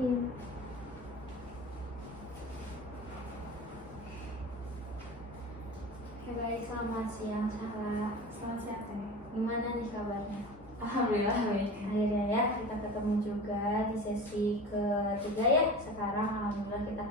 Iya. Oke, baik, selamat siang Sarah. Selamat siang Teh. Gimana nih kabarnya? Alhamdulillah baik. Akhirnya ya kita ketemu juga di sesi ketiga ya. Sekarang alhamdulillah kita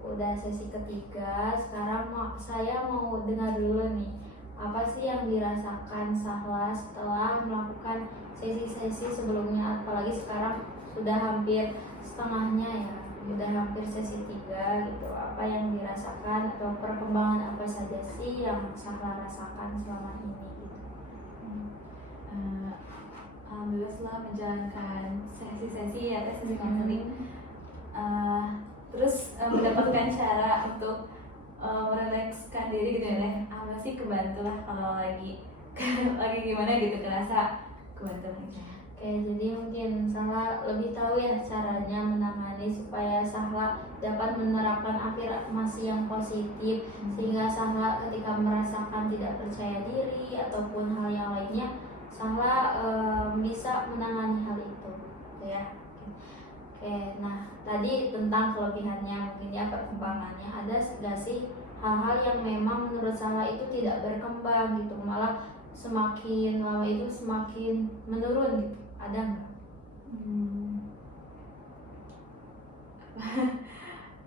udah sesi ketiga. Sekarang saya mau dengar dulu nih, apa sih yang dirasakan Sahla setelah melakukan sesi-sesi sebelumnya, apalagi sekarang sudah hampir setengahnya ya, udah hampir sesi 3 gitu. Apa yang dirasakan atau perkembangan apa saja sih yang Sahla rasakan selama ini gitu? Alhamdulillah setelah menjalankan sesi-sesi ya sesi counseling, terus mendapatkan cara untuk merelakskan diri gitu ya Teh. Alhamdulillah sih kebantu lah kalau lagi lagi gimana gitu, kerasa kebantu aja. Oke, jadi mungkin Sahla lebih tahu ya caranya menangani supaya Sahla dapat menerapkan afirmasi yang positif, sehingga Sahla ketika merasakan tidak percaya diri ataupun hal yang lainnya, Sahla bisa menangani hal itu, gitu ya. Oke, nah tadi tentang kelebihannya, mungkin ya perkembangannya, ada nggak sih hal-hal yang memang menurut Sahla itu tidak berkembang gitu, malah semakin lama itu semakin menurun gitu, ada nggak?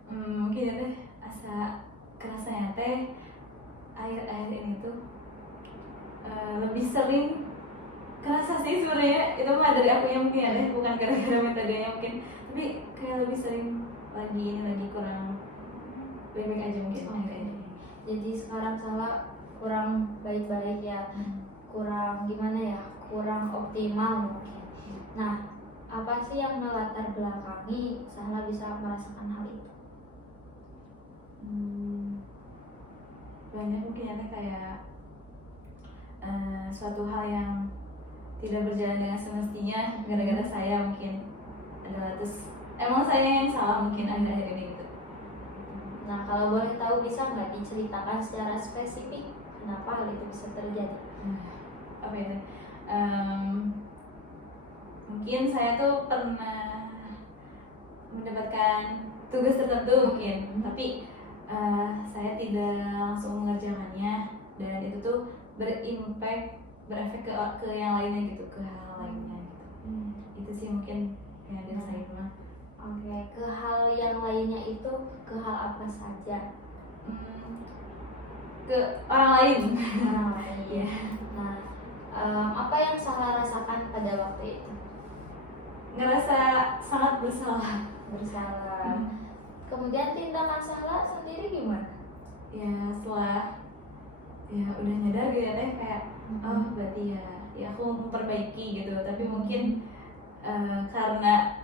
Mungkin ya Teh, asa kerasanya Teh akhir-akhir ini tuh lebih sering kerasa sih sebenarnya, itu mah dari aku yang mungkin ya Teh, bukan gara-gara metodenya mungkin, tapi kayak lebih sering lagi kurang baik-baik aja mungkin. Jadi sekarang Sahla kurang baik-baik ya, kurang gimana ya, kurang optimal mungkin. Nah, apa sih yang melatar belakangi Sahla bisa merasakan hal itu? Banyak mungkin ya Teh, kayak suatu hal yang tidak berjalan dengan semestinya gara-gara saya mungkin adalah, terus emang saya yang salah mungkin akhir-akhir ini gitu. Nah, kalau boleh tahu bisa nggak diceritakan secara spesifik kenapa hal itu bisa terjadi? Apa ya Teh? Mungkin saya tuh pernah mendapatkan tugas tertentu mungkin, tapi saya tidak langsung mengerjakannya, dan itu tuh berefek ke yang lainnya gitu, ke hal lainnya gitu. Itu sih mungkin yang dirasain mah. Oke, ke hal yang lainnya itu ke hal apa saja? Ke orang lain. Orang lain. Iya. Nah, apa yang Sahla rasakan pada waktu itu? Ngerasa sangat bersalah. Kemudian tindakan Sahla sendiri gimana? Ya setelah ya udah nyadar gitu ya Teh, kayak oh berarti ya aku memperbaiki gitu, tapi mungkin karena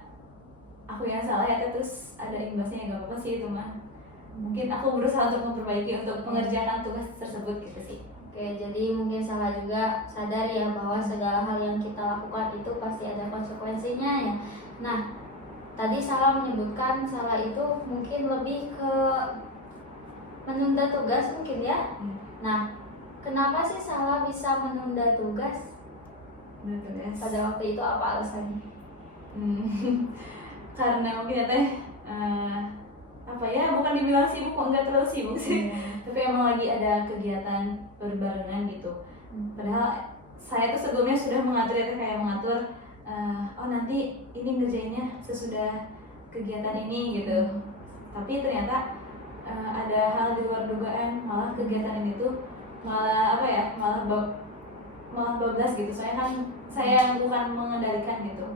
aku yang salah ya Teh, terus ada imbasnya, ya gak apa-apa sih itu mah. Mungkin aku berusaha untuk memperbaiki, untuk mengerjakan tugas tersebut gitu sih. Oke, jadi mungkin Sahla juga sadar ya bahwa segala hal yang kita lakukan itu pasti ada konsekuensinya ya. Nah, tadi Sahla menyebutkan Sahla itu mungkin lebih ke menunda tugas mungkin ya. Nah, kenapa sih Sahla bisa menunda tugas? Pada waktu itu apa alasannya? Karena mungkin ya Teh, apa ya, bukan dibilang sibuk, enggak terlalu sibuk sih, tapi emang lagi ada kegiatan berbarengan gitu. Padahal saya tuh sebelumnya sudah mengatur ya Teh, kayak mengatur oh nanti ini ngerjainnya sesudah kegiatan ini gitu. Tapi ternyata ada hal di luar dugaan, malah kegiatan ini tuh malah apa ya, malah bablas gitu. Saya yang bukan mengendalikan gitu.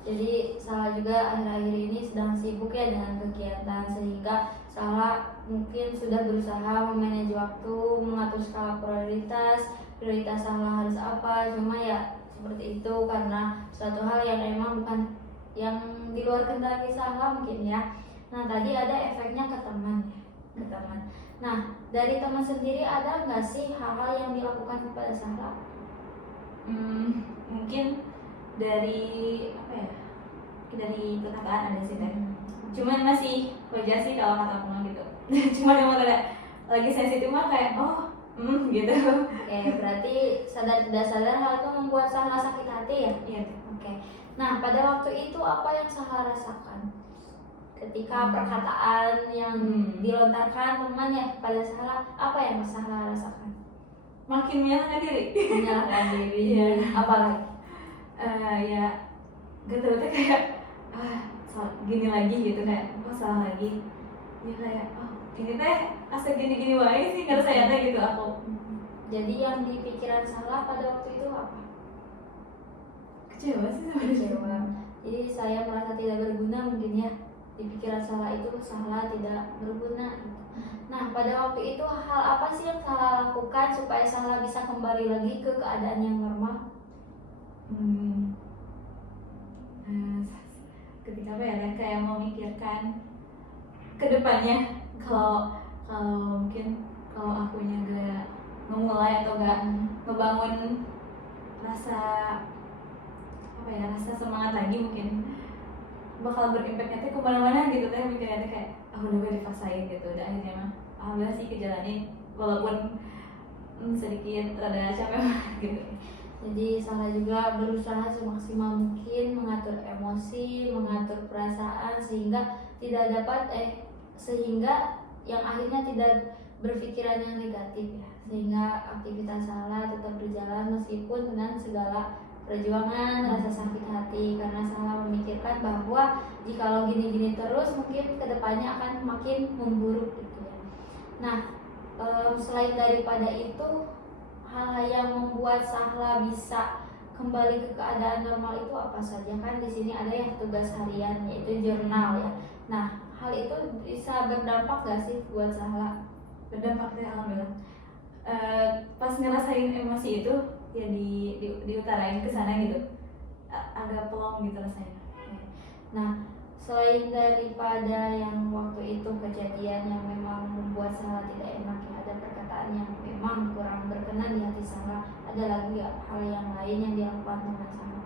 Jadi Sahla juga akhir-akhir ini sedang sibuk ya dengan kegiatan, sehingga Sahla mungkin sudah berusaha memanage waktu, mengatur skala prioritas Sahla harus apa, cuma ya seperti itu karena suatu hal yang emang bukan yang di luar kendali Sahla mungkin ya. Nah, tadi ada efeknya ke teman. Nah, dari teman sendiri ada nggak sih hal-hal yang dilakukan kepada Sahla? Mungkin dari apa ya, dari perkataan ada sih Teh, cuman masih wajar sih kalau kata aku mah gitu. Cuma yang ada lagi sensitif mah kayak gitu. Oke, berarti sadar tidak sadar hal itu membuat Sahla sakit hati ya? Iya. Oke. Nah, pada waktu itu apa yang Sahla rasakan? ketika perkataan yang dilontarkan teman ya pada Sahla, apa yang Sahla rasakan? Makin menyalahkan diri. Menyalahkan diri. Iya. Apalagi? Ya gak tahu tuh kayak gini lagi gitu, kayak salah lagi ya, kayak ini teh asal gini-gini wae sih nggak saya teh gitu aku. Jadi yang di pikiran Sahla pada waktu itu apa? Kecewa sih sama Kecewa. Jadi saya merasa tidak berguna mungkin ya, di pikiran Sahla itu Sahla tidak berguna. Nah pada waktu itu hal apa sih yang Sahla lakukan supaya Sahla bisa kembali lagi ke keadaan yang normal? Ketika apa ya, kayak memikirkan kedepannya, kalau mungkin kalau akunya gak memulai atau gak ngebangun rasa rasa semangat lagi, mungkin bakal berimpaknya tuh kemana-mana gitu teh, mikirnya tuh kayak udah gue dipaksain gitu, udah akhirnya mah alhamdulillah sih kejalanin walaupun sedikit rada capek gitu. Jadi Sahla juga berusaha semaksimal mungkin mengatur emosi, mengatur perasaan sehingga sehingga yang akhirnya tidak berpikiran yang negatif ya, sehingga aktivitas Sahla tetap berjalan meskipun dengan segala perjuangan, rasa sakit hati, karena Sahla memikirkan bahwa jikalau gini-gini terus mungkin kedepannya akan makin memburuk gitu ya. Nah selain daripada itu, hal-hal yang membuat Sahla bisa kembali ke keadaan normal itu apa saja? Kan di sini ada yang tugas harian yaitu jurnal ya. Nah, hal itu bisa berdampak gak sih buat Sahla? Berdampak deh alhamdulillah. Pas ngerasain emosi itu ya diutarain ke sana gitu, agak pelong gitu rasanya. Nah, selain daripada yang waktu itu kejadian yang memang membuat Sahla tidak enak ya, ada perkataan yang memang kurang berkenan di hati Sahla, ada lagi ya hal yang lain yang dilakukan teman Sahla?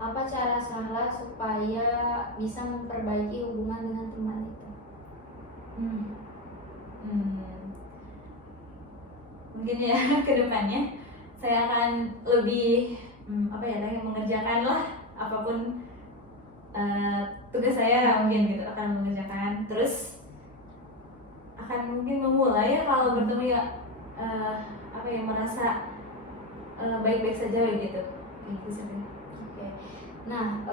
Apa cara Sahla supaya bisa memperbaiki hubungan dengan teman itu? Mungkin ya kedepannya saya akan lebih mengerjakan lah apapun tugas saya, mungkin gitu akan mengerjakan, terus akan mungkin memulai ya kalau bertemu ya merasa baik-baik saja gitu sebenarnya. Oke. Nah,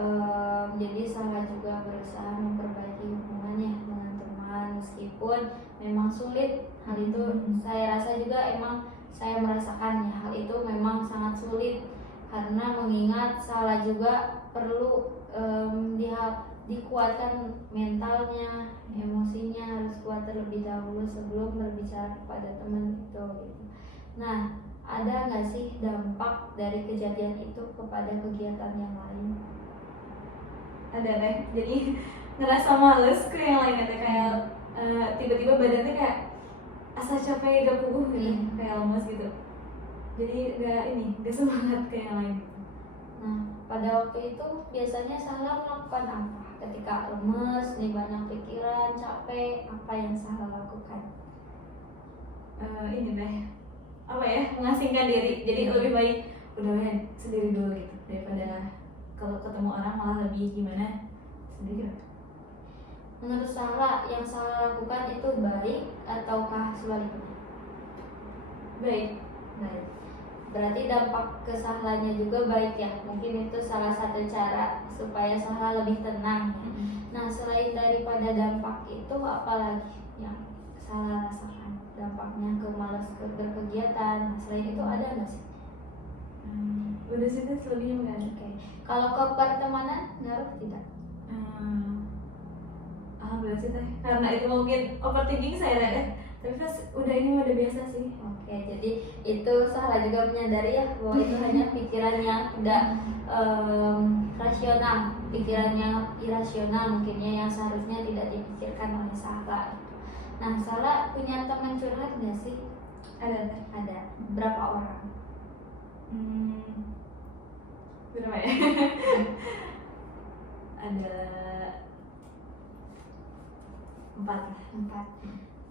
jadi Sahla juga berusaha memperbaiki hubungannya dengan teman meskipun memang sulit. Hal itu saya rasa juga emang saya merasakannya. Hal itu memang sangat sulit karena mengingat Sahla juga perlu dikuatkan mentalnya, emosinya harus kuat terlebih dahulu sebelum berbicara kepada teman itu gitu. Nah, ada nggak sih dampak dari kejadian itu kepada kegiatan yang lain? Ada deh, jadi ngerasa males ke yang lainnya teh, kayak tiba-tiba badannya kayak asa capek gak puguh gitu, kayak lemes gitu, jadi gak semangat kayak yang lain gitu. Nah, pada waktu itu biasanya Sahla melakukan apa? Ketika lemes, nih banyak pikiran, capek, apa yang Sahla lakukan? Mengasingkan diri, jadi lebih baik udah sendiri dulu gitu, daripada kalau ketemu orang malah lebih gimana sendiri. Menurut Sahla, yang Sahla lakukan itu baik ataukah sebaliknya? Baik. Berarti dampak ke Sahlanya juga baik ya. Mungkin itu salah satu cara supaya Sahla lebih tenang. Nah, selain daripada dampak itu, apa lagi yang Sahla rasakan? Dampaknya ke malas berkegiatan. Nah, selain itu ada nggak sih? Udah sih teh, selebihnya nggak ada. Oke. Kalau ke pertemanan ngaruh tidak? Alhamdulillah sih teh, karena itu mungkin overthinking saya deh. Tapi pas udah biasa sih. Oke, jadi itu Sahla juga menyadari ya bahwa itu hanya pikiran yang tidak rasional, pikiran yang irasional mungkinnya yang seharusnya tidak dipikirkan oleh Sahla. Nah, Sahla punya teman curhat nggak sih? Ada. Berapa orang? Berapa ya? Ada 4.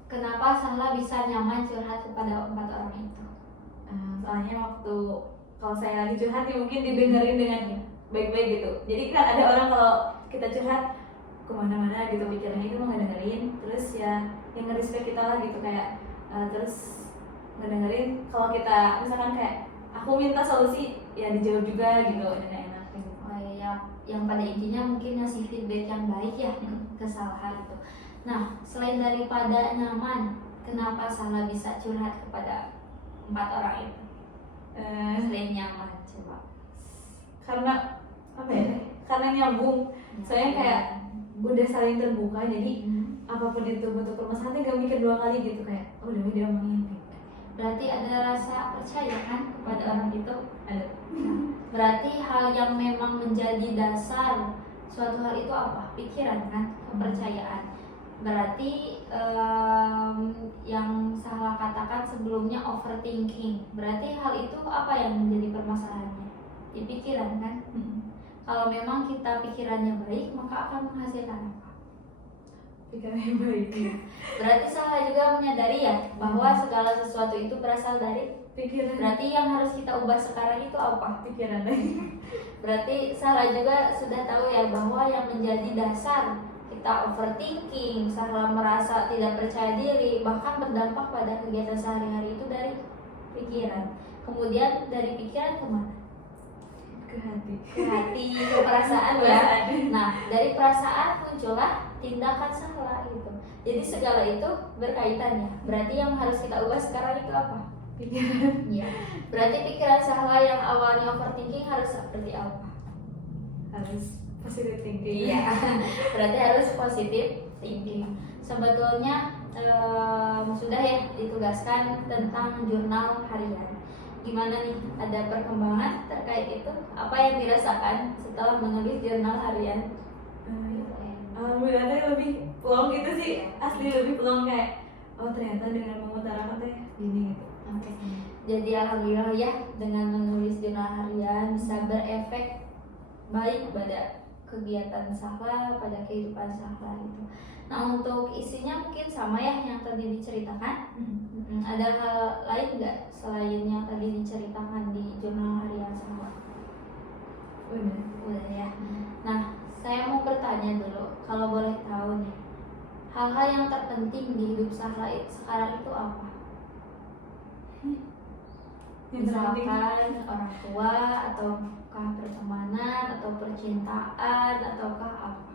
Kenapa Sahla bisa nyaman curhat kepada 4 orang itu? Soalnya waktu kalau saya lagi curhat ya mungkin didengerin dengan baik-baik gitu. Jadi kan ada orang kalau kita curhat kemana-mana gitu pikirannya itu mah nggak dengerin, terus ya yang nge-respect kita lah gitu kayak terus ngedengerin kalau kita misalkan kayak aku minta solusi ya dijawab juga gitu dan enak gitu. Oh iya, yang pada intinya mungkin ngasih feedback yang baik ya ke Salha itu. Nah, selain daripada nyaman, kenapa Salha bisa curhat kepada 4 orang itu? Selain nyaman, coba. Karena apa ya? Karena nyambung. Soalnya kayak udah saling terbuka, jadi apapun itu bentuk permasalahannya gak mikir 2 kali gitu kayak oh udah dia omongin gitu. Berarti ada rasa percaya kan kepada orang itu? Ada. Berarti hal yang memang menjadi dasar suatu hal itu apa? Pikiran kan, kepercayaan. Berarti yang Salha katakan sebelumnya overthinking. Berarti hal itu apa yang menjadi permasalahannya? Di pikiran kan? Kalau memang kita pikirannya baik, maka akan menghasilkan apa? Pikiran yang baik. Berarti Salha juga menyadari ya bahwa segala sesuatu itu berasal dari Pikiran. berarti yang harus kita ubah sekarang itu apa? Pikiran. Berarti Salha juga sudah tahu ya bahwa yang menjadi dasar kita overthinking, Salha merasa tidak percaya diri, bahkan berdampak pada kegiatan sehari-hari itu dari pikiran. Kemudian dari pikiran kemana? Ke hati. Ke hati, ke perasaan ya. Nah, dari perasaan muncullah tindakan Salha gitu. Jadi segala itu berkaitan ya. Berarti yang harus kita ubah sekarang itu apa? Pikiran. Ya. Berarti pikiran Salha yang awalnya overthinking harus seperti apa? Harus positive thinking. Iya. Berarti harus positive thinking. Sebetulnya sudah ya ditugaskan tentang jurnal harian. Gimana nih, ada perkembangan terkait itu? Apa yang dirasakan setelah menulis jurnal harian? Alhamdulillah lebih plong gitu sih, asli lebih plong kayak oh ternyata dengan mengutarakan teh gini gitu. Oke. Jadi alhamdulillah ya dengan menulis jurnal harian bisa berefek baik pada kegiatan Salha, pada kehidupan Salha itu. Nah, untuk isinya mungkin sama ya yang tadi diceritakan. Ada hal lain nggak selain yang tadi diceritakan di jurnal harian Salha? Udah ya. Nah, saya mau bertanya dulu, kalau boleh tahu nih, hal-hal yang terpenting di hidup Salha sekarang itu apa? Misalkan orang tua, ataukah pertemanan, atau percintaan, ataukah apa?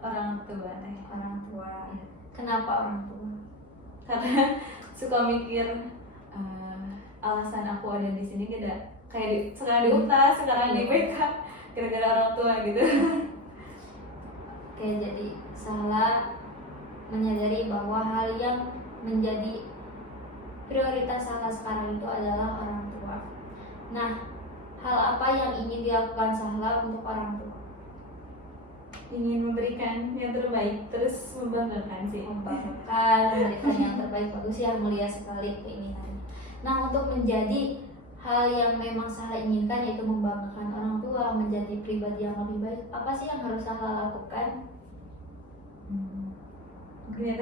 Orang tua deh. Orang tua. Kenapa orang tua? Karena suka mikir alasan aku ada di sini gak kayak sekarang di UTA, sekarang di BK gara-gara orang tua gitu. Oke, jadi Salha menyadari bahwa hal yang menjadi prioritas Salha sekarang itu adalah orang tua. Nah, hal apa yang ingin dilakukan Salha untuk orang tua? Ingin memberikan yang terbaik, terus membanggakan sih. Memberikan yang terbaik, bagus ya, mulia sekali keinginannya. Nah, untuk menjadi hal yang memang Salha inginkan, yaitu membanggakan orang tua, menjadi pribadi yang lebih baik, apa sih yang harus Salha lakukan? Mungkin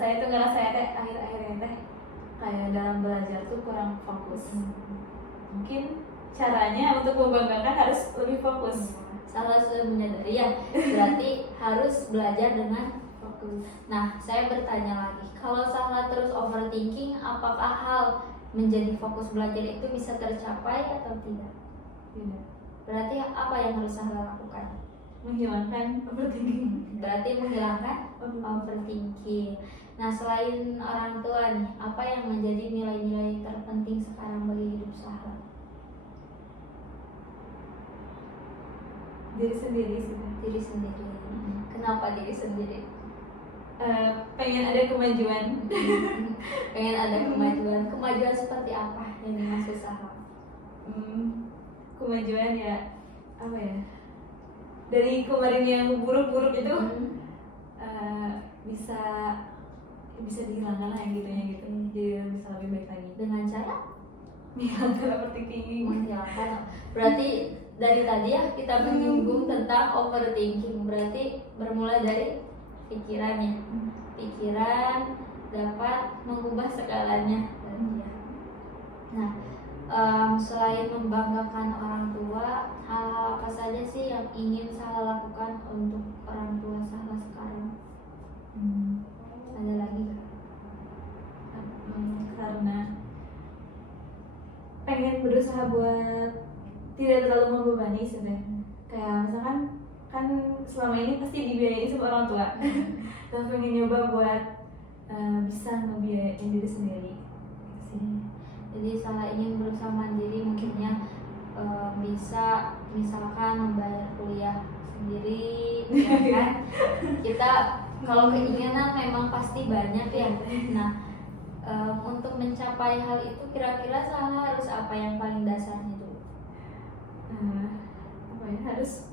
saya tuh ngerasa teh akhir-akhirnya teh kayak dalam belajar tuh kurang fokus. Mungkin caranya untuk membanggakan harus lebih fokus. Salha sudah menyadari ya, berarti harus belajar dengan fokus. Nah, saya bertanya lagi, kalau Salha terus overthinking, apakah hal menjadi fokus belajar itu bisa tercapai atau tidak? Tidak. Berarti apa yang harus Salha lakukan? Menghilangkan overthinking. Berarti menghilangkan overthinking. Nah, selain orang tua nih, apa yang menjadi nilai-nilai terpenting sekarang bagi hidup Salha? Diri sendiri sih. Diri sendiri. Kenapa diri sendiri? Pengen ada kemajuan. Pengen ada kemajuan. Kemajuan seperti apa yang dimaksud Salha? Kemajuan ya apa ya? Dari kemarin yang buruk-buruk itu bisa dihilangkan lah yang gitunya gitu. Jadi bisa lebih baik lagi. Dengan cara Menghilangkan overthinking. menghilangkan. Berarti dari tadi ya kita menyinggung tentang overthinking. Berarti bermula dari pikirannya. Pikiran dapat mengubah segalanya. Nah, Selain membanggakan orang tua, hal-hal apa saja sih yang ingin Sahla lakukan untuk orang tua Sahla sekarang? Ada lagi nggak? Karena pengen berusaha buat tidak terlalu membebani sebenarnya. Kayak misalkan kan selama ini pasti dibiayain sama orang tua. Dan pengen nyoba buat bisa ngebiayain diri sendiri. Gitu sih. Jadi Sahla ingin berusaha mandiri, mungkinnya bisa misalkan membayar kuliah sendiri, ya kan? Kita kalau keinginan memang pasti banyak ya. Nah, untuk mencapai hal itu kira-kira Sahla harus apa yang paling dasarnya dulu? Apa ya, harus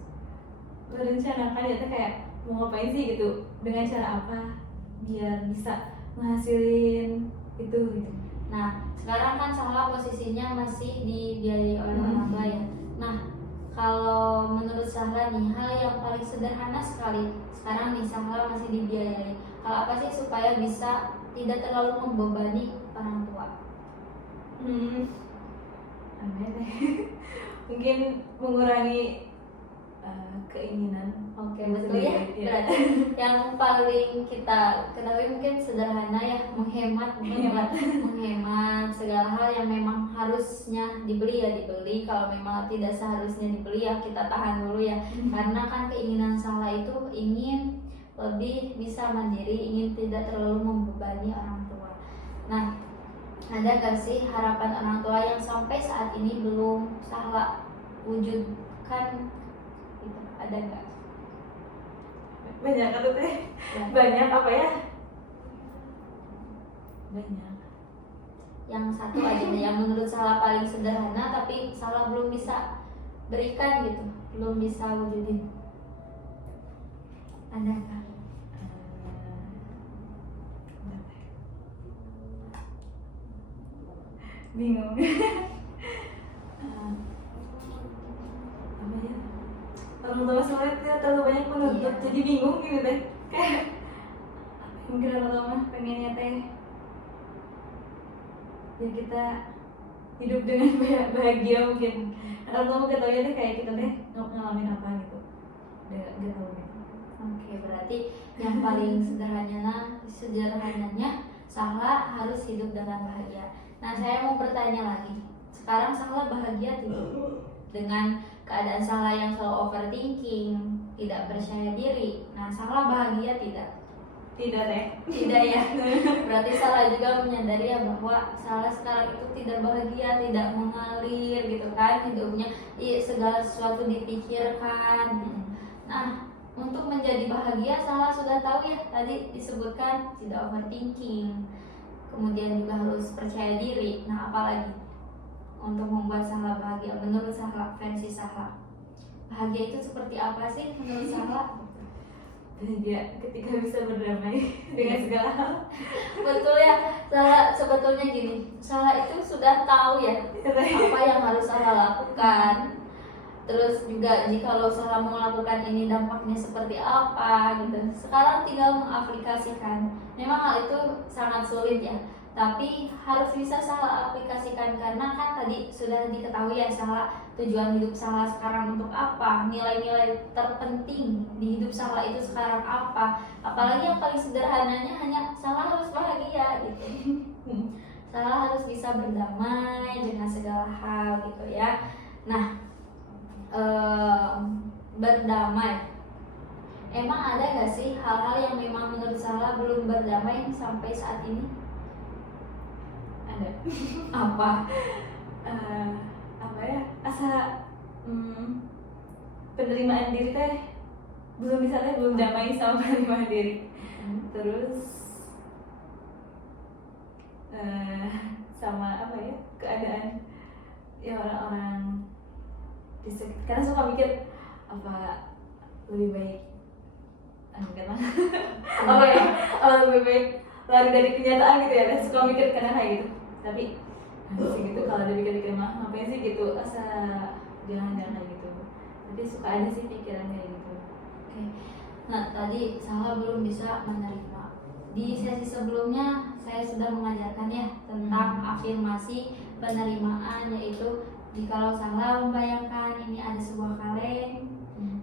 merencanakan ya teh, kayak mau ngapain sih gitu, dengan cara apa biar bisa menghasilin itu gitu. Nah, sekarang kan Sahla posisinya masih dibiayai oleh orang tua ya. Nah, kalau menurut Sahla nih, hal yang paling sederhana sekali sekarang nih Sahla masih dibiayai. Hal apa sih supaya bisa tidak terlalu membebani orang tua? Apa ya teh? Mungkin mengurangi keinginan. Oke, betul ya. Berarti yang paling kita ketahui mungkin sederhana ya, menghemat segala hal yang memang harusnya dibeli ya dibeli, kalau memang tidak seharusnya dibeli ya kita tahan dulu ya. Karena kan keinginan Sahla itu ingin lebih bisa mandiri, ingin tidak terlalu membebani orang tua. Nah, ada gak sih harapan orang tua yang sampai saat ini belum Sahla wujudkan? Gitu. Ada gak? Banyak atau teh? Ya. Banyak apa ya? Banyak. Yang satu aja deh, yang menurut Sahla paling sederhana tapi Sahla belum bisa berikan gitu, belum bisa wujudin. Ada gak? Bingung. Apa ya? Orang tua soalnya tidak terlalu banyak menuntut, Iya. jadi bingung gitu teh. Kayak mungkin orang tua mah pengennya teh ya kita hidup dengan bahagia mungkin. Orang tua mah ketahunya teh kayak kita teh ngalamin apa gitu. Gak tahu gitu. Oke, berarti yang paling sederhananya Sahla harus hidup dengan bahagia. Nah, saya mau bertanya lagi. Sekarang Sahla bahagia tidak? Dengan keadaan Sahla yang selalu overthinking, tidak percaya diri. Nah, Sahla bahagia tidak? Tidak teh. Tidak ya. Berarti Sahla juga menyadari ya bahwa Sahla sekarang itu tidak bahagia, tidak mengalir gitu kan hidupnya, segala sesuatu dipikirkan. Nah, untuk menjadi bahagia Sahla sudah tahu ya, tadi disebutkan tidak overthinking, kemudian juga harus percaya diri. Nah, apalagi untuk membuat Sahla bahagia menurut Sahla, versi Sahla, bahagia itu seperti apa sih menurut Sahla? Bahagia ketika bisa berdamai dengan segala hal. Betul ya, Sahla sebetulnya gini, Sahla itu sudah tahu ya apa yang harus Sahla lakukan. Terus juga jika Sahla mau melakukan ini dampaknya seperti apa gitu. Sekarang tinggal mengaplikasikan. Memang hal itu sangat sulit ya, tapi harus bisa Sahla aplikasikan karena kan tadi sudah diketahui ya Sahla tujuan hidup Sahla sekarang untuk apa, nilai-nilai terpenting di hidup Sahla itu sekarang apa. Apalagi yang paling sederhananya hanya Sahla harus bahagia gitu. Sahla harus bisa berdamai dengan segala hal gitu ya. Nah, berdamai, emang ada gak sih hal-hal yang memang menurut Sahla belum berdamai sampai saat ini? Ada. Apa? Apa ya? Asa penerimaan diri teh belum bisa teh, belum damai sama penerimaan diri. Terus sama apa ya, keadaan ya orang-orang di sekitar. Karena suka mikir apa lebih baik apa ya, lebih baik lari dari kenyataan gitu ya. Suka mikir karena kayak gitu. Tapi sih gitu, kalau ada pikir-pikir mah ngapain sih gitu, asa jangan kayak gitu. Tapi suka ada sih pikiran kayak gitu. Oke. Nah, tadi Sahla belum bisa menerima. Di sesi sebelumnya saya sudah mengajarkan ya tentang afirmasi penerimaan, yaitu jikalau Sahla membayangkan ini ada sebuah kaleng,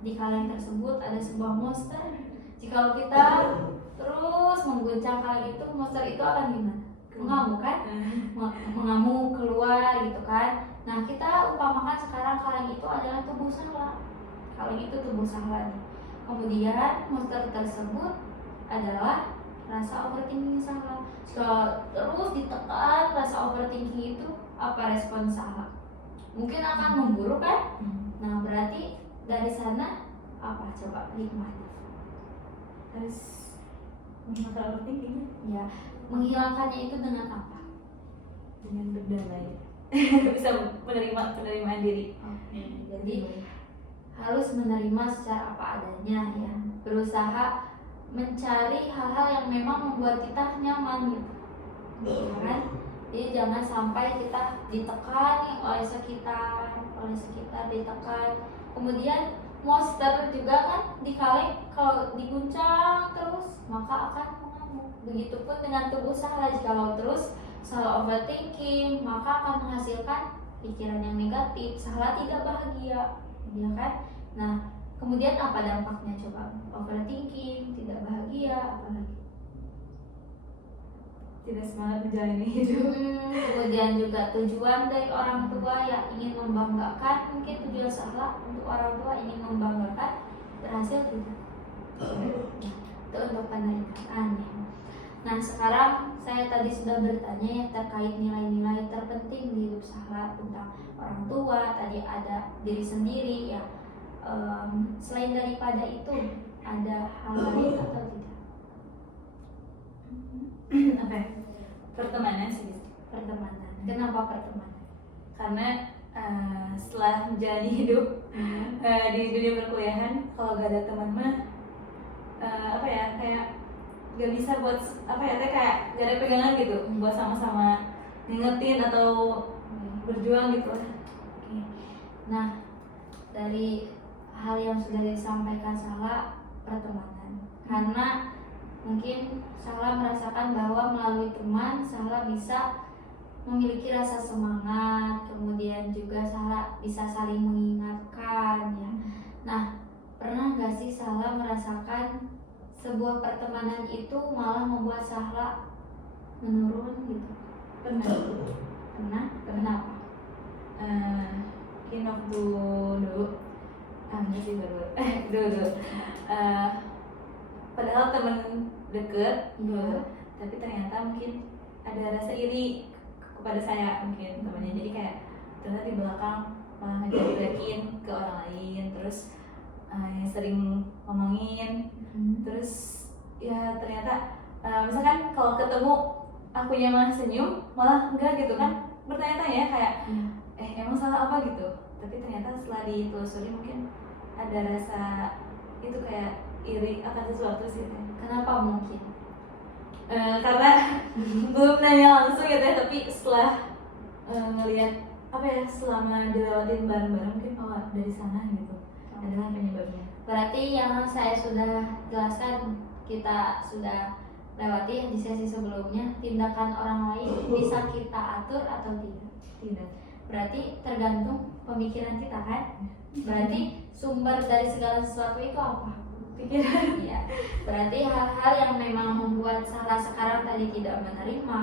di kaleng tersebut ada sebuah monster. Jikalau kita terus mengguncang kaleng itu, monster itu akan gimana? Mengamuk kan? Mengamuk keluar gitu kan. Nah, kita umpamakan sekarang kaleng itu adalah tubuh Sahla. Kaleng itu tubuh Sahla nih. Kemudian monster tersebut adalah rasa overthinking Sahla. Jika terus ditekan rasa overthinking itu, apa respon Sahla? Mungkin akan memburu kan? Nah, berarti dari sana apa coba hikmahnya? Harus menghilangkan overthinking. Ya, menghilangkannya itu dengan apa? Dengan berdamai. Bisa menerima penerimaan diri. Oke, jadi harus menerima secara apa adanya ya. Berusaha mencari hal-hal yang memang membuat kita nyaman gitu. Ya kan? Jadi jangan sampai kita ditekan oleh sekitar ditekan. Kemudian monster juga kan di kaleng kalau diguncang terus maka akan mengamuk. Begitupun dengan tubuh Sahla, jikalau terus Sahla overthinking maka akan menghasilkan pikiran yang negatif. Sahla tidak bahagia, ya kan? Nah, kemudian apa dampaknya coba? Overthinking, tidak bahagia, apa lagi? Tidak semangat menjalani hidup. Kemudian juga tujuan dari orang tua yang ingin membanggakan, mungkin tujuan Sahla untuk orang tua ingin membanggakan, berhasil tidak? Itu untuk penerimaan ya. Nah, sekarang saya tadi sudah bertanya ya terkait nilai-nilai terpenting di hidup Sahla, tentang orang tua, tadi ada diri sendiri ya. Selain daripada itu ada hal lain atau tidak? Apa ya? Pertemanan sih. Pertemanan. Kenapa pertemanan? Karena setelah menjalani hidup di dunia perkuliahan, kalau gak ada teman mah apa ya, kayak gak bisa buat apa ya, kayak gak ada pegangan gitu buat sama-sama ngingetin atau berjuang gitu. Oke. Nah, dari hal yang sudah disampaikan Sahla, pertemanan. Karena mungkin Sahla merasakan bahwa melalui teman Sahla bisa memiliki rasa semangat, kemudian juga Sahla bisa saling mengingatkan ya. Nah, pernah gak sih Sahla merasakan sebuah pertemanan itu malah membuat Sahla menurun gitu? Pernah. Kenapa? Mungkin waktu dulu enggak sih dulu padahal temen deket tapi ternyata mungkin ada rasa iri kepada saya, mungkin temannya, jadi kayak ternyata di belakang malah ngejelekin ke orang lain, terus yang sering ngomongin, terus ya ternyata misalkan kalau ketemu akunya mah senyum malah enggak gitu kan, bertanya-tanya kayak emang salah apa gitu, tapi ternyata setelah ditelusuri mungkin ada rasa itu kayak iri akan sesuatu sih. Kenapa mungkin? Karena belum nanya langsung ya teh, tapi setelah ngelihat apa ya, selama dilewatin bareng-bareng mungkin dari sana gitu adalah penyebabnya. Berarti yang saya sudah jelaskan, kita sudah lewati di sesi sebelumnya, tindakan orang lain bisa kita atur atau tidak? Tidak. Berarti tergantung pemikiran kita kan? Berarti sumber dari segala sesuatu itu apa? Pikiran. Ya. Berarti hal-hal yang memang membuat Sahla sekarang tadi tidak menerima,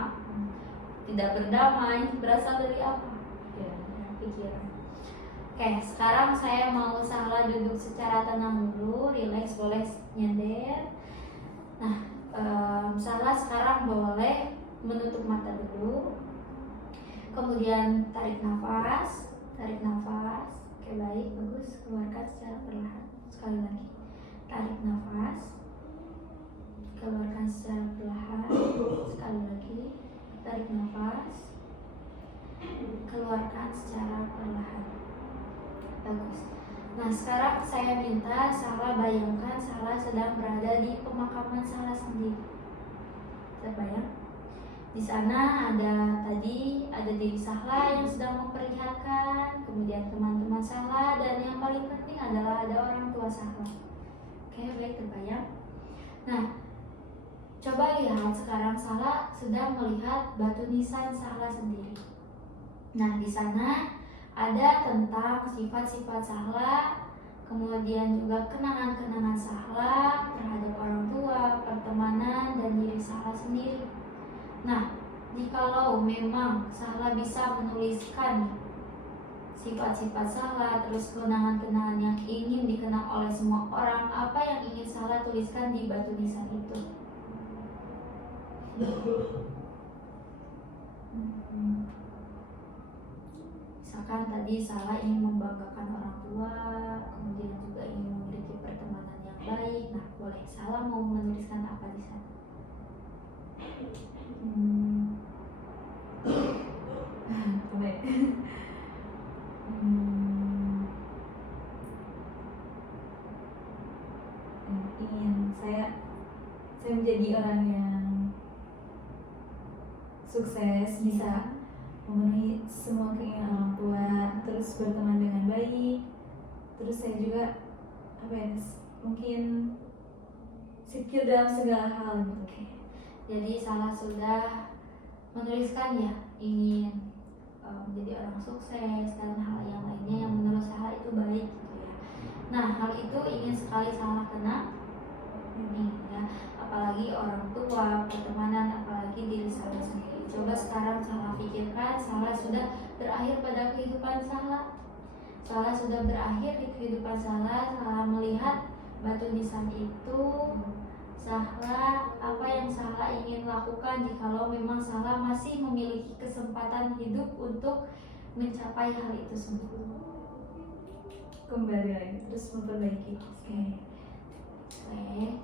tidak berdamai, berasal dari apa? Pikiran. Oke, sekarang saya mau Sahla duduk secara tenang dulu, relax, boleh nyender. Nah, Sahla sekarang boleh menutup mata dulu. Kemudian tarik nafas. Oke, baik, bagus. Keluarkan secara perlahan. Sekali lagi. Tarik nafas. Keluarkan secara perlahan. Sekali lagi. Tarik nafas. Keluarkan secara perlahan. Bagus. Nah, sekarang saya minta Sahla bayangkan Sahla sedang berada di pemakaman Sahla sendiri. Terbayang? Di sana ada diri Sahla yang sedang memperlihatkan, kemudian teman-teman Sahla, dan yang paling penting adalah ada orang tua Sahla. Oke, baik, terbayang. Nah, coba lihat sekarang Sahla sedang melihat batu nisan Sahla sendiri. Nah, di sana ada tentang sifat-sifat salah, kemudian juga kenangan-kenangan salah terhadap orang tua, pertemanan, dan diri salah sendiri. Nah, jikalau memang salah bisa menuliskan sifat-sifat salah, terus kenangan-kenangan yang ingin dikenang oleh semua orang, apa yang ingin salah tuliskan di batu nisan itu? Misalkan tadi salah ingin membanggakan orang tua, kemudian juga ingin memiliki pertemanan yang baik. Nah, boleh salah mau menuliskan apa di sana? Boleh. Ingin saya menjadi orang yang sukses, bisa memenuhi semua keinginan orang tua, terus berteman dengan baik, terus saya juga mungkin secure dalam segala hal gitu. Jadi salah sudah menuliskan ya ingin menjadi orang sukses dan hal yang lainnya yang menurut salah itu baik gitu ya. Nah, hal itu ingin sekali salah kena ini ya, apalagi orang tua, pertemanan, apalagi diri salah sendiri. Coba sekarang salah pikirkan, salah sudah berakhir pada kehidupan salah. Salah sudah berakhir di kehidupan salah melihat batu nisan itu. Salah, apa yang salah ingin lakukan jikalau memang salah masih memiliki kesempatan hidup untuk mencapai hal itu semua? Kembali lagi, terus memperbaiki. Oke,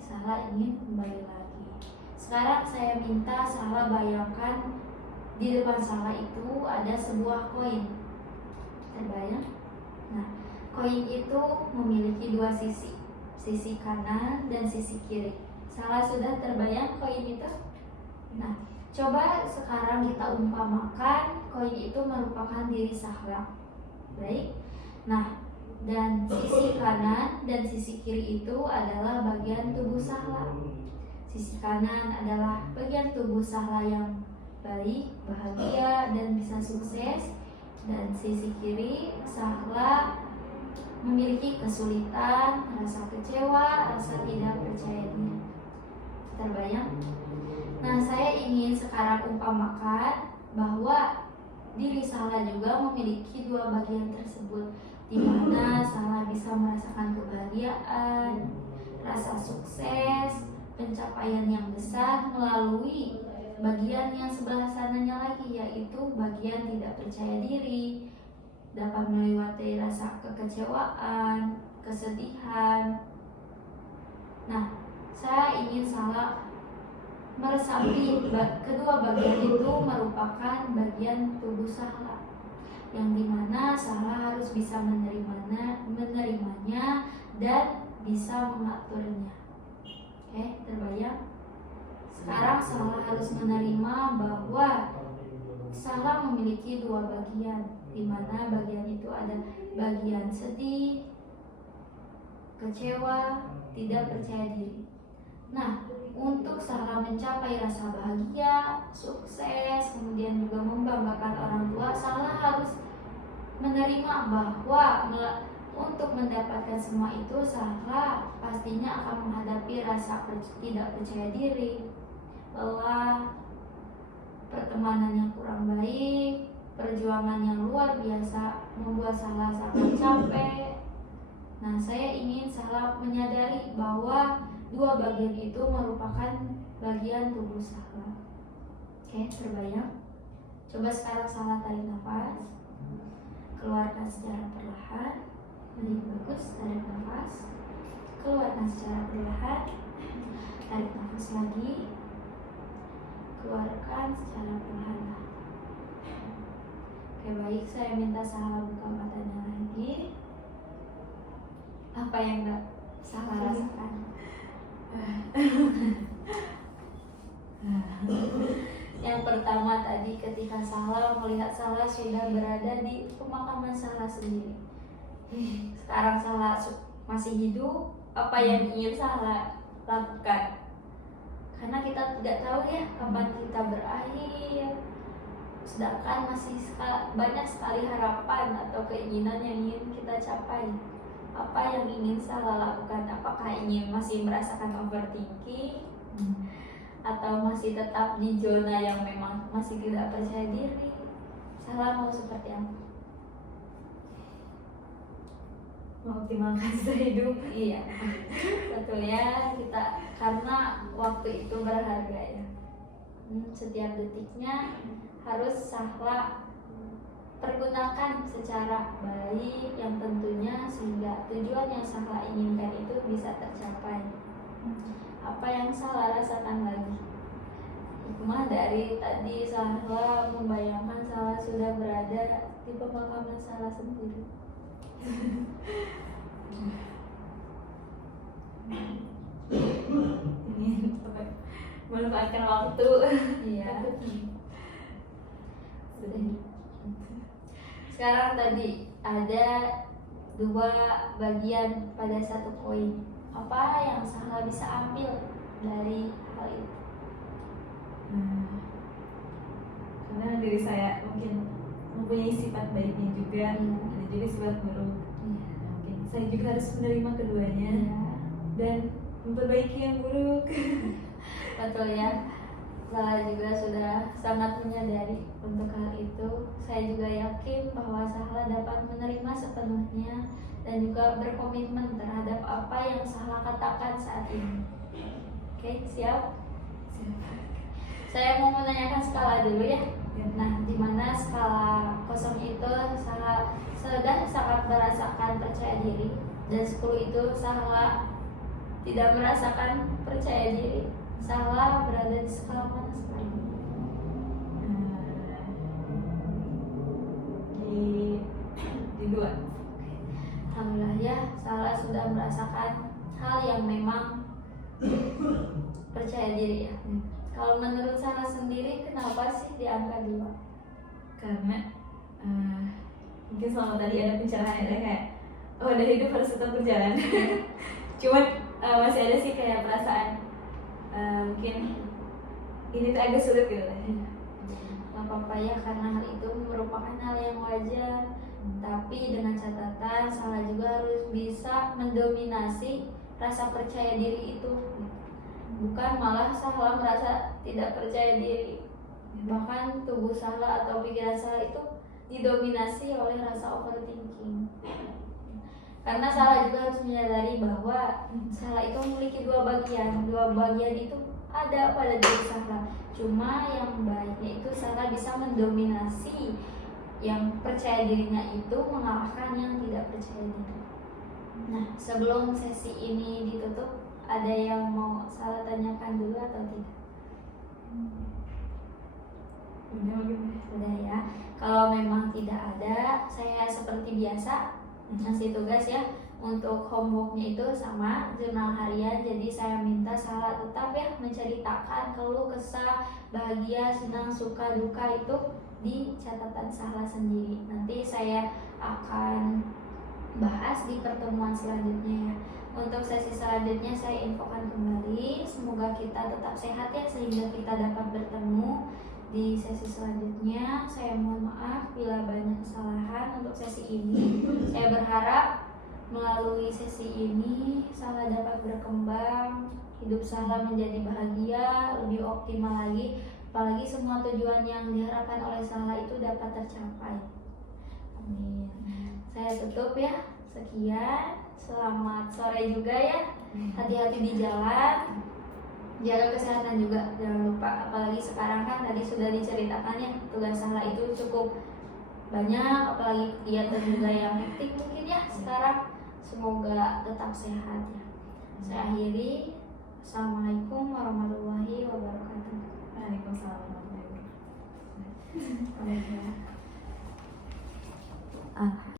salah ingin kembali lagi. Sekarang saya minta salah bayangkan di depan salah itu ada sebuah koin. Terbayang? Nah, koin itu memiliki dua sisi, sisi kanan dan sisi kiri. Salah sudah terbayang koin itu? Nah, coba sekarang kita umpamakan koin itu merupakan diri salah. Baik. Nah, dan sisi kanan dan sisi kiri itu adalah bagian tubuh salah. Sisi kanan adalah bagian tubuh salah yang baik, bahagia, dan bisa sukses. Dan sisi kiri salah memiliki kesulitan, rasa kecewa, rasa tidak percaya diri. Terbayang? Nah, saya ingin sekarang umpamakan bahwa diri salah juga memiliki dua bagian tersebut, di mana salah bisa merasakan kebahagiaan, rasa sukses, pencapaian yang besar melalui bagian yang sebelah sananya lagi, yaitu bagian tidak percaya diri, dapat melewati rasa kekecewaan, kesedihan. Nah, saya ingin salah meresapi kedua bagian itu merupakan bagian tubuh salah, yang dimana salah harus bisa menerimanya dan bisa mengaturnya. Oke, terbayang? Sekarang salah harus menerima bahwa salah memiliki dua bagian, di mana bagian itu ada bagian sedih, kecewa, tidak percaya diri. Nah, untuk salah mencapai rasa bahagia, sukses, kemudian juga membanggakan orang tua, salah harus menerima bahwa untuk mendapatkan semua itu salah pastinya akan menghadapi rasa tidak percaya diri, lelah, pertemanan yang kurang baik, perjuangan yang luar biasa membuat salah sangat capek. Nah, saya ingin salah menyadari bahwa dua bagian itu merupakan bagian tubuh salah. Oke, terbayang? Coba sekarang salah tarik nafas, keluarkan secara perlahan. Baik, bagus, tarik nafas, keluarkan secara perlahan, tarik nafas lagi, keluarkan secara perlahan. Oke, baik, saya minta salah buka matanya lagi. Apa yang salah rasakan? Yang pertama tadi ketika salah melihat salah sudah berada di pemakaman salah sendiri. Sekarang salah masih hidup, apa yang ingin salah lakukan? Karena kita tidak tahu ya kapan kita berakhir. sedangkan masih banyak sekali harapan atau keinginan yang ingin kita capai. Apa yang ingin Sahla lakukan? Apakah ingin masih merasakan overthinking atau masih tetap di zona yang memang masih tidak percaya diri? Sahla mau seperti apa? Mengoptimalkan sisa hidup. Iya, betul ya, kita karena waktu itu berharga ya. Setiap detiknya harus Sahla pergunakan secara baik, yang tentunya sehingga tujuan yang Sahla inginkan itu bisa tercapai. Apa yang Sahla rasakan lagi? Hikmah dari tadi Sahla membayangkan Sahla sudah berada di pemakaman Sahla sendiri. Ini memanfaatkan waktu. Iya. Sekarang tadi ada 2 bagian pada 1 koin. Apa yang Sahla bisa ambil dari hal itu? Karena diri saya mungkin mempunyai sifat baiknya juga, ada juga sifat buruk. Mungkin saya juga harus menerima keduanya dan memperbaiki yang buruk. Betul ya. Sahla juga sudah sangat menyadari untuk hal itu. Saya juga yakin bahwa Sahla dapat menerima sepenuhnya dan juga berkomitmen terhadap apa yang Sahla katakan saat ini. Oke, siap? Saya mau menanyakan skala dulu ya. Nah, di mana skala 0 itu Sahla sudah sangat merasakan percaya diri, dan 10 itu Sahla tidak merasakan percaya diri. Sahla berada di skala mana sekarang? Di 2. Alhamdulillah ya, Sahla sudah merasakan hal yang memang percaya diri ya. Kalau menurut Sahla sendiri, kenapa sih di angka 2? Karena mungkin selama tadi ada pencerahan ya, kayak oh, ada hidup harus tetap berjalan. Cuman masih ada sih kayak perasaan mungkin ini tuh agak sulit gitu lah. Gak apa-apa ya, karena hal itu merupakan hal yang wajar. Tapi dengan catatan Sahla juga harus bisa mendominasi rasa percaya diri itu. Bukan malah Sahla merasa tidak percaya diri. Bahkan tubuh Sahla atau pikiran Sahla itu didominasi oleh rasa overthinking. Karena Sahla juga harus menyadari bahwa Sahla itu memiliki 2 bagian. 2 bagian itu ada pada diri Sahla. Cuma yang baiknya itu Sahla bisa mendominasi yang percaya dirinya itu mengalahkan yang tidak percaya diri. Nah, sebelum sesi ini ditutup, ada yang mau Sahla tanyakan dulu atau tidak? Udah ya. Kalau memang tidak ada, saya seperti biasa ngasih tugas ya. Untuk homeworknya itu sama jurnal harian. Jadi saya minta Sahla tetap ya menceritakan keluh kesah, bahagia, senang, suka, duka itu di catatan Sahla sendiri. Nanti saya akan bahas di pertemuan selanjutnya ya. Untuk sesi selanjutnya saya infokan kembali. Semoga kita tetap sehat ya, sehingga kita dapat bertemu di sesi selanjutnya. Saya mohon maaf bila banyak kesalahan untuk sesi ini. Saya berharap melalui sesi ini Sahla dapat berkembang, hidup Sahla menjadi bahagia, lebih optimal lagi, apalagi semua tujuan yang diharapkan oleh Sahla itu dapat tercapai. Amin. Saya tutup ya. Sekian. Selamat sore juga ya. Hati-hati di jalan, jaga kesehatan juga, jangan lupa. Apalagi sekarang kan tadi sudah diceritakan ya, tugas Sahla itu cukup banyak, apalagi kegiatan juga yang hektik mungkin ya sekarang. Semoga tetap sehat ya. Saya akhiri. Assalamualaikum warahmatullahi wabarakatuh.